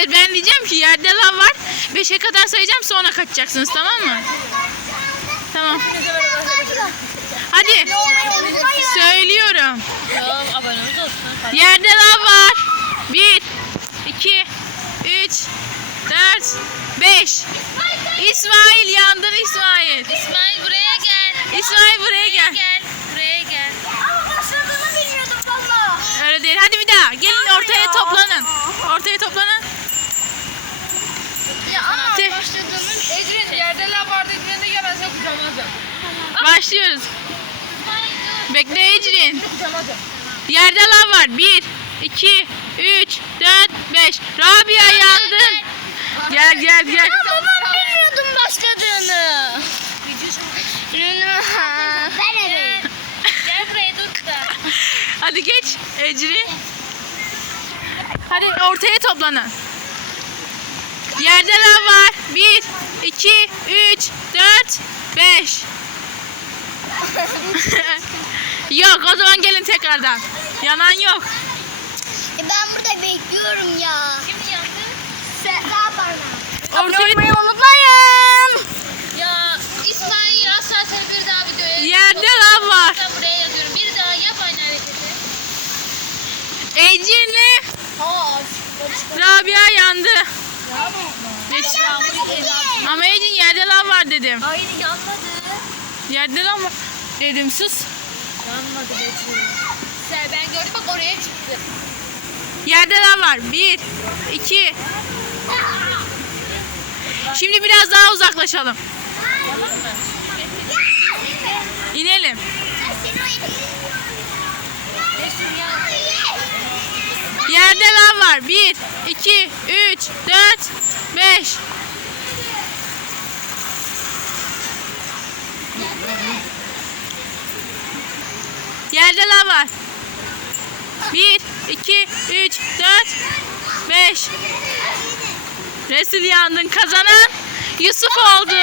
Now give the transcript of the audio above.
Evet ben diyeceğim ki yerde lav var. Beşe kadar sayacağım sonra kaçacaksınız tamam mı? Tamam. Hadi. Söylüyorum. Tamam abonemiz olsun. Yerde lav var. Bir, iki, üç, dört, beş. İsmail yandın İsmail. İsmail buraya gel. İsmail buraya gel. Gel. Buraya gel. Ama başladığını bilmiyordum valla. Öyle değil. Hadi bir daha. Gelin ortaya toplanın. Ortaya toplanın. Ya ama Te- başladığını... Ecrin yerde lav var dediğinde gel ben seni kucağıma Başlıyoruz. Bekle Ecrin. Yerde lav var. Bir, iki, üç, dört, beş. Rabia yandın. Gel gel gel. Ama ben bilmiyordum başladığını. Ben evet. Gel buraya dur da. Hadi geç Ecrin. Hadi ortaya toplanın. Yerde lav var. Bir, iki, üç, dört, beş. yok o zaman gelin tekrardan. Yanan yok. E ben burada bekliyorum ya. Kim yandı? Serra bana. Ortaya unutmayın. Ya İsmail asla seni bir daha videoya. Yerde lav var. Ben buraya yazıyorum. Bir daha yap aynı hareketi. Ecrin'le Ha. Rabia yandı. Geç. Yağmur Ama Ecrin yerde lav var dedim. Hayır yanmadı. Yerde lav var dedim sus. Yanmadı Betül. Sen ben gördüm bak oraya çıktı. Yerde lav var. Bir, iki. Şimdi biraz daha uzaklaşalım. İnelim. Yerde lav var. Bir, iki, üç, dört, beş. Lav var. Bir, iki, üç, dört, beş. Resul yandın kazanan Yusuf oldu.